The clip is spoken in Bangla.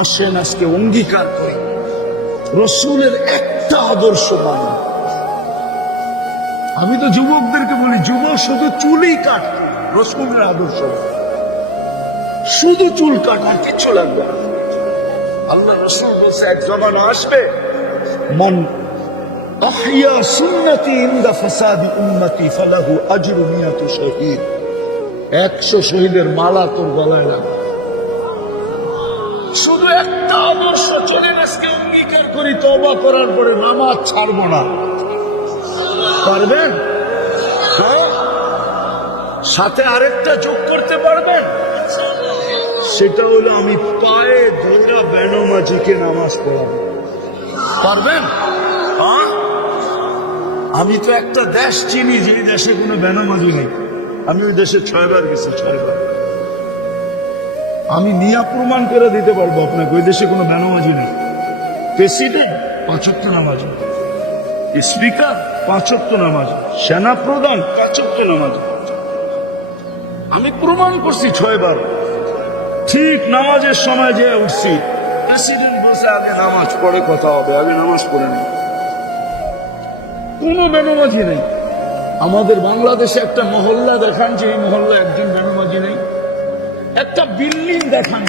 আসেন আজকে অঙ্গীকার করি রসুলের একটা আদর্শ মানি। আমি তো যুবকদেরকে বলি, যুবক শুধু চুলই কাট, রসুলের আদর্শ শুধু চুল কাটা, কিচ্ছু লাগবে না। আল্লাহ রসুল বলছে এক জমানা আসবে, মন আহইয়া সুন্নতি ইনদা ফাসাদি উম্মতি ফালাহু আজরু মিয়াতু শহীদ। 100 শহীদের মালা তোর গলায় লাগবে। শুধু একটা আদর্শ চলে আজকে অঙ্গীকার করি, তওবা করার পরে নামাজ ছাড়বো না। পারবেন? হ্যাঁ, সাথে আরেকটা যোগ করতে পারবেন? সেটা হলো আমি পায়ে ধরা বেনামাজিকে নামাজ পড়াবো। পারবেন? আমি তো একটা দেশ চিনি যে দেশে কোনো বেনামাজি নেই। আমি ওই দেশে 6 বার গেছি, 6 বার। আমি নিয়ে প্রমাণ করে দিতে পারবো আপনাকে ওই দেশে কোনো বেনামাজি নেই। প্রেসিডেন্ট 5 ওয়াক্ত নামাজ, স্পিকার 5 ওয়াক্ত নামাজ, সেনা প্রধান 5 ওয়াক্ত নামাজ। আমি প্রমাণ করছি 6 বার। ঠিক নামাজের সময় যে উঠছি, প্রেসিডেন্ট বসে আগে নামাজ পড়ে কথা হবে, আগে নামাজ পড়ে নেই। কোনো বেনামাজি নেই। আমাদের বাংলাদেশে একটা মহল্লা দেখান যে এই মহল্লা একজন বেনামাজি নেই। একটা বিল্ডিং দেখান